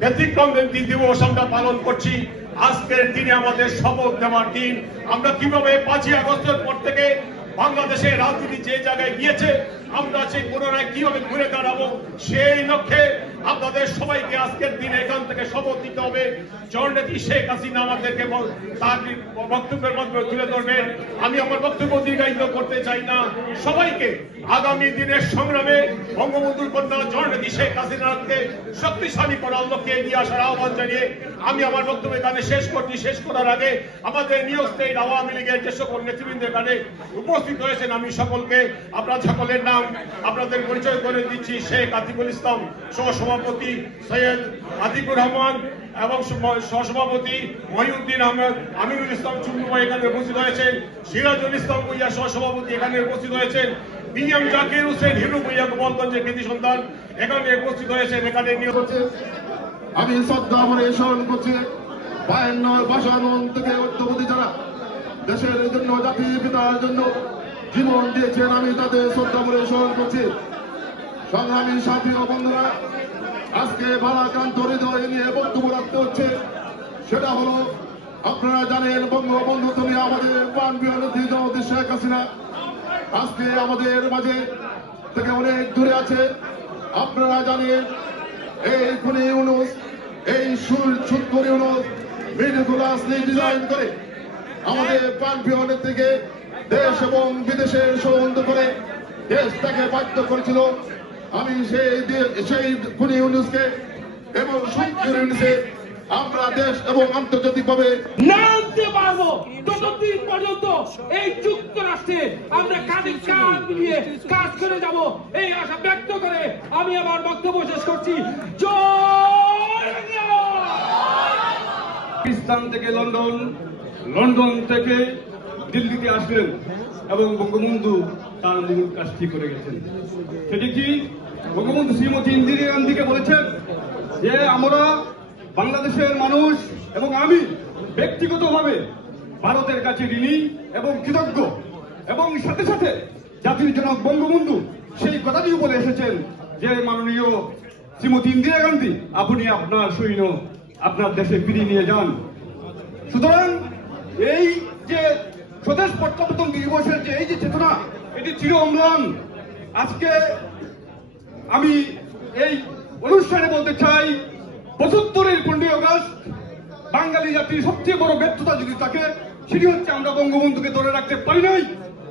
ব্যতিক্রম দিবস আমরা পালন করছি। আজকের দিনে আমাদের শপথ নেওয়ার দিন। আমরা কিভাবে 5ই আগস্টের পর থেকে বাংলাদেশের রাজনীতি যে জায়গায় গিয়েছে আমরা সেই পুনরায় কিভাবে ঘুরে দাঁড়াবো সেই লক্ষ্যে আপনাদের সবাইকে আজকের দিনে এখান থেকে শপথ নিতে হবে। জননেত্রী শেখ হাসিনা আমাদেরকে তার বক্তব্যের মাধ্যমে তুলে ধরবেন। আমি আমার বক্তব্য দীর্ঘায়িত করতে চাই না। সবাইকে আগামী দিনের সংগ্রামে বঙ্গবন্ধুর কন্যা জননেত্রী শেখ হাসিনাকে শক্তিশালী করার লক্ষ্যে এগিয়ে আসার আহ্বান জানিয়ে আমি আমার বক্তব্য এখানে শেষ করছি। শেষ করার আগে আমাদের নিউ স্টেট আওয়ামী লীগের যে সকল নেতৃবৃন্দ এখানে উপস্থিত হয়েছেন আমি সকলকে আপনার সকলের নাম আপনাদের পরিচয় করে দিচ্ছি। শেখ আতিকুল ইসলাম সহসভাপতি, সৈয়দ আতিকুর রহমান এবং সহসভাপতি মহিউদ্দিন আহমেদ, আমিনুল ইসলাম চুন্নু এখানে উপস্থিত হয়েছেন, সিরাজুল ইসলাম ভুইয়া সহসভাপতি এখানে উপস্থিত হয়েছেন, বিএম জাকির হোসেন হিরু ভুইয়া গোপালগঞ্জের কৃতি সন্তান এখানে উপস্থিত হয়েছেন। এখানে নিয়োগ হচ্ছে আমি শ্রদ্ধা করে স্মরণ করছি 52 ভাষা আন্দোলন থেকে জাতীয় জাতির পিতার জন্য জীবন দিয়েছেন, আমি তাদের শ্রদ্ধা করে স্মরণ করছি। সংগ্রামী সাথী ও বন্ধুরা, আজকে ভারাক্রান্ত হৃদয় নিয়ে বক্তব্য রাখতে হচ্ছে। সেটা হলো, আপনারা জানেন বঙ্গবন্ধু তুমি আমাদের প্রাণপ্রিয় নেত্রী জননেত্রী শেখ হাসিনা আজকে আমাদের মাঝে থেকে অনেক দূরে আছে। আপনারা জানেন এই খুনি ইউনূস, এই সুৎখোর ইউনূস মিডিকুলাস ডিজাইন করে আমাদের প্রাণপ্রিয় নেত্রীকে দেশ এবং বিদেশে ষড়যন্ত্র করে দেশটাকে বাধ্য করেছিল। আমি সেই খুনি ইউনূসকে এবং সুৎখোর ইউনূসকে আমরা দেশ এবং আন্তর্জাতিক ভাবে নামতে পারবো ততদিন পর্যন্ত এই যুক্তরাষ্ট্রে আমরা কাঁধে কাঁধ মিলিয়ে কাজ করে যাব, এই আশা ব্যক্ত করে আমি আমার বক্তব্য শেষ করছি। পাকিস্তান থেকে লন্ডন, লন্ডন থেকে দিল্লিতে আসলেন এবং বঙ্গবন্ধু তার মূল কাজটি করে গেছেন। সেটি কি? বঙ্গবন্ধু শ্রীমতী ইন্দিরা গান্ধীকে বলেছেন যে আমরা বাংলাদেশের মানুষ এবং আমি ব্যক্তিগতভাবে ভারতের কাছে ঋণী এবং কৃতজ্ঞ, এবং সাথে সাথে জাতির জনক বঙ্গবন্ধু সেই কথাটিও বলে এসেছেন যে মাননীয় শ্রীমতী ইন্দিরা গান্ধী, আপনি আপনার সৈন্য আপনার দেশে ফিরিয়ে নিয়ে যান। সুতরাং এই যে স্বদেশ প্রত্যাবর্তন দিবসের যে এই যে চেতনা, এটি চির অম্লান। আজকে আমি এই অনুষ্ঠানে বলতে চাই, ৭৫-এর 15ই আগস্ট বাঙালি জাতির সবচেয়ে বড় ব্যর্থতা যদি থাকে, সেটি হচ্ছে আমরা বঙ্গবন্ধুকে ধরে রাখতে পারি নাই,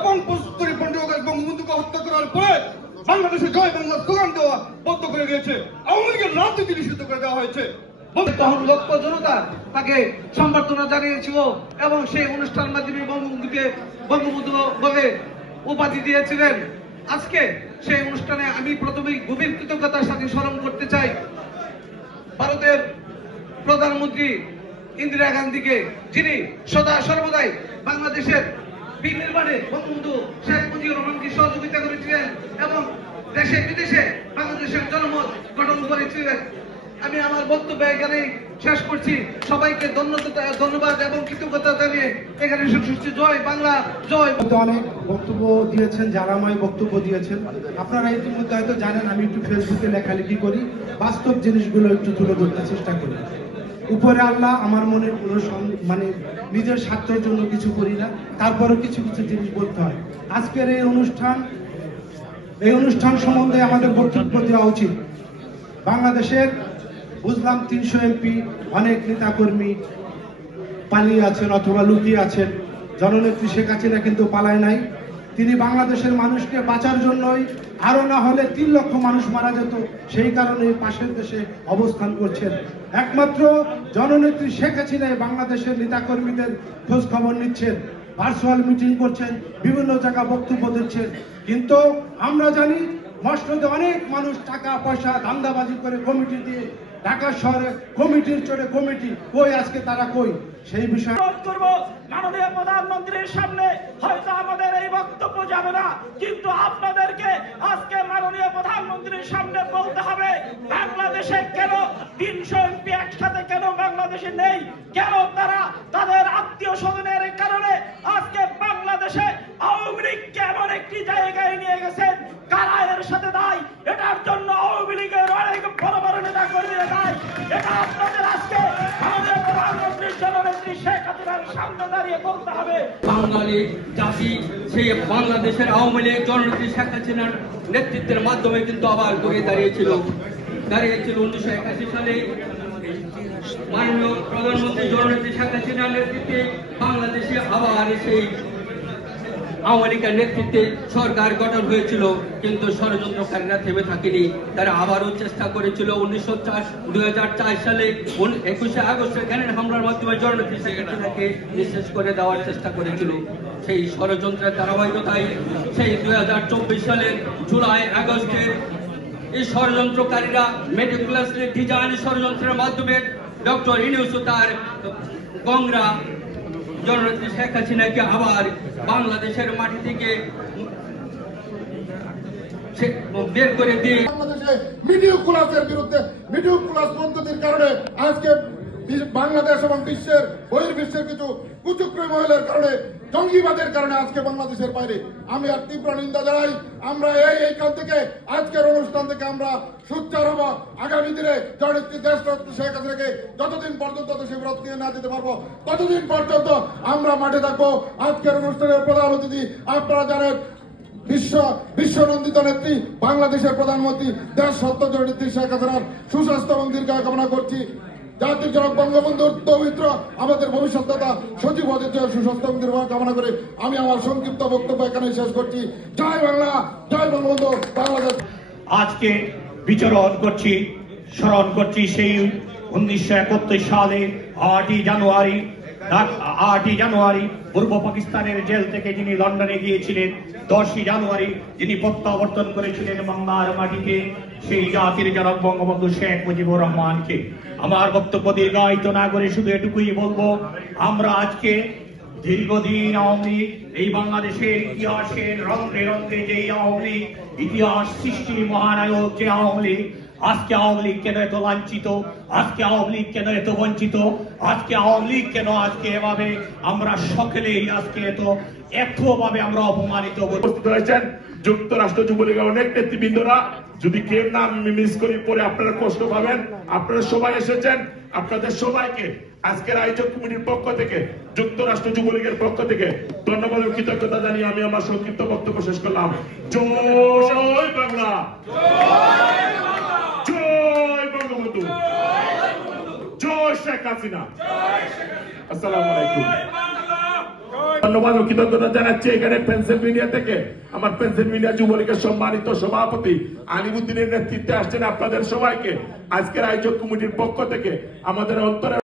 এবং ৭৫-এর 15ই আগস্ট বঙ্গবন্ধুকে হত্যা করার পরে বাংলাদেশে জয় বাংলা স্লোগান দেওয়া বন্ধ করে দিয়েছে, আওয়ামী লীগের রাজনীতি নিষিদ্ধ করে দেওয়া হয়েছে। তখন লক্ষ জনতা তাকে সম্বর্ধনা জানিয়েছিল এবং সেই অনুষ্ঠান মাধ্যমে বঙ্গবন্ধুকে বঙ্গবন্ধু বলে উপাধি দিয়েছিলেন। আজকে সেই অনুষ্ঠানে আমি প্রথমেই গভীর কৃতজ্ঞতার সাথে স্মরণ করতে চাই ভারতের প্রধানমন্ত্রী ইন্দিরা গান্ধীকে, যিনি সদা সর্বদাই বাংলাদেশের বিনির্মাণে বঙ্গবন্ধু শেখ মুজিবুর রহমানকে সহযোগিতা করেছিলেন এবং দেশে বিদেশে বাংলাদেশের জনমত গঠন করেছিলেন। আমি আমার বক্তব্য এখানে শেষ করছি। সবাইকে ধন্যবাদ এবং কৃতজ্ঞতা জানিয়ে এখানে সুস্থ জয় বাংলা জয়। অনেক বক্তব্য দিয়েছেন, জ্বালাময় বক্তব্য দিয়েছেন। আপনারা ইতিমধ্যে হয়তো জানেন আমি একটু ফেসবুকে লেখালেখি করি, বাস্তব জিনিসগুলো একটু তুলে ধরতে চেষ্টা করি। উপরে আল্লাহ, আমার মনে কোনো নিজের স্বার্থের জন্য কিছু করি না, তারপরেও কিছু কিছু জিনিস বলতে হয়। আজকের এই অনুষ্ঠান সম্বন্ধে আমাদের বক্তব্য দেওয়া উচিত। বাংলাদেশের বুঝলাম 300 এমপি, অনেক নেতাকর্মী পালিয়ে আছেন অথবা লুকিয়ে আছেন। জননেত্রী শেখ হাসিনা কিন্তু পালায় নাই। তিনি বাংলাদেশের মানুষকে বাঁচার জন্যই, আরো না হলে 3 লক্ষ মানুষ মারা যেত, সেই কারণে পাশের দেশে অবস্থান করছেন। একমাত্র জননেত্রী শেখ হাসিনাই বাংলাদেশের নেতাকর্মীদের খোঁজ খবর নিচ্ছেন, ভার্চুয়াল মিটিং করছেন, বিভিন্ন জায়গায় বক্তব্য দিচ্ছেন। কিন্তু আমরা জানি মসনদে অনেক মানুষ টাকা পয়সা ধান্দাবাজি করে কমিটি দিয়ে ঢাকা শহরে কমিটির চড়ে কমিটি কই, আজকে তারা কই? সেই বিষয়ে করব মাননীয় প্রধানমন্ত্রীর সামনে হয়তো আমাদের এই বক্তব্য যাবে না, কিন্তু আপনাদেরকে আজকে মাননীয় প্রধানমন্ত্রীর সামনে বলতে হবে বাংলাদেশে কেন 300 এমপি একসাথে কেন বাংলাদেশে নেই, কেন তারা তাদের আত্মীয় স্বজনের কারণে আজকে বাংলাদেশে আওয়ামী লীগকে এমন একটি জায়গায় নিয়ে গেছেন, কারা এর সাথে দায়ী? এটার জন্য আওয়ামী লীগের অনেক বড় বড় নেতা কর্মীরা দায়ী। এটা আপনাদের আজকে আমাদের প্রধানমন্ত্রী জননেত্রী শেখ হাসিনার সামনে দাঁড়িয়ে বলতে হবে। বাঙালি জাতি সেই বাংলাদেশের আওয়ামী লীগ জননেত্রী শেখ হাসিনার নেতৃত্বের মাধ্যমে কিন্তু আবার ঘুরে দাঁড়িয়েছিল 1981 সালে মাননীয় প্রধানমন্ত্রী জননেত্রী শেখ হাসিনার নেতৃত্বে বাংলাদেশে আবার সেই আওয়ামী লীগের নেতৃত্বে সরকার গঠন হয়েছিল, কিন্তু ষড়যন্ত্রকারীরা থেমে থাকেনি। তারা আবারও চেষ্টা করেছিল 2004 সালে 21শে আগস্টের গ্রেনেড হামলার মাধ্যমে জননেত্রী শেখ হাসিনাকে নিঃশেষ করে দেওয়ার চেষ্টা করেছিল। সেই ষড়যন্ত্রের ধারাবাহিকতায় সেই 2024 সালের জুলাই আগস্টের এই ষড়যন্ত্রকারীরা মেটিকুলাসলি ডিজাইন ষড়যন্ত্রের মাধ্যমে ডক্টর ইউনূস তার গংরা জননেত্রী শেখ হাসিনাকে আবার বাংলাদেশের মাটি থেকে বের করে দিয়ে বাংলাদেশে মিডিকুলাসের বিরুদ্ধে মিডিকুলাস পদ্ধতির কারণে আজকে বাংলাদেশ এবং বিশ্বের বহির্বিশ্বের কিছু কুচক্রী মহলের কারণে, জঙ্গিবাদের কারণে আজকে বাংলাদেশের বাইরে। আমি আর তীব্র নিন্দা জানাই। আমরা এইখান থেকে আজকের অনুষ্ঠান থেকে আমরা সোচ্চার হব। আগামী দিনে জননেত্রী দেশরত্ন শেখ হাসিনাকে যতদিন পর্যন্ত দেশে ফেরত নিয়ে না যেতে পারবো ততদিন পর্যন্ত আমরা মাঠে থাকবো। আজকের অনুষ্ঠানের প্রধান অতিথি আপনারা জানেন, বিশ্বনন্দিত নেত্রী, বাংলাদেশের প্রধানমন্ত্রী, দেশরত্ন জননেত্রী শেখ হাসিনার সুস্বাস্থ্য এবং দীর্ঘায়ু কামনা করছি। জাতির জনক বঙ্গবন্ধুর দৌহিত্র আমাদের ভবিষ্যৎ দাতা সচিব অজিতের সুস্বাস্থ্য এবং দীর্ঘায়ু কামনা করে আমি আমার সংক্ষিপ্ত বক্তব্য এখানে শেষ করছি। জয় বাংলা, জয় বঙ্গবন্ধু, বাংলাদেশ। আজকে বিচরণ করছি, স্মরণ করছি সেই 1971 সালে 8ই জানুয়ারি পূর্ব পাকিস্তানের জেল থেকে যিনি লন্ডনে গিয়েছিলেন, 10ই জানুয়ারি যিনি প্রত্যাবর্তন করেছিলেন বাংলার মাটিতে, সেই জাতির জনক বঙ্গবন্ধু শেখ মুজিবুর রহমানকে। আমার বক্তব্য দীর্ঘায়িত না করে শুধু এটুকুই বলবো, আমরা আজকে দীর্ঘদিন আওয়ামী লীগ, এই বাংলাদেশের ইতিহাসের রন্ধ্রে রন্ধ্রে যে আওয়ামী লীগ, ইতিহাস সৃষ্টির মহানায়ক যে আওয়ামী লীগ, আজকে আওয়ামী লীগ কেন এত লাঞ্ছিত, আজকে আওয়ামী লীগ কেন এত বঞ্চিত, আজকে আওয়ামী লীগ কেন আজকে এভাবে আমরা সকলেই আজকে এতভাবে আমরা অপমানিত উপস্থিত হয়েছেন যুক্তরাষ্ট্র যুবলীগের অনেক নেতৃবৃন্দরা। যদি কেউ নাম মিস করি পরে আপনারা কষ্ট পাবেন। আপনারা সবাই এসেছেন, আপনাদের সবাইকে আজকের আয়োজক কমিটির পক্ষ থেকে, যুক্তরাষ্ট্র যুবলীগের পক্ষ থেকে ধন্যবাদ ও কৃতজ্ঞতা জানিয়ে আমি আমার সংক্ষিপ্ত বক্তব্য শেষ করলাম। জয় বাংলা, জয় বঙ্গবন্ধু, জয় শেখ হাসিনা। আসসালামু আলাইকুম। ধন্যবাদ ও কৃতজ্ঞতা জানাচ্ছি এখানে পেনসিলভেনিয়া থেকে আমার পেনসিলভেনিয়া যুবলীগের সম্মানিত সভাপতি আলিমুদ্দিনের নেতৃত্বে আসছেন আপনাদের সবাইকে আজকের আয়োজক কমিটির পক্ষ থেকে আমাদের অন্তরে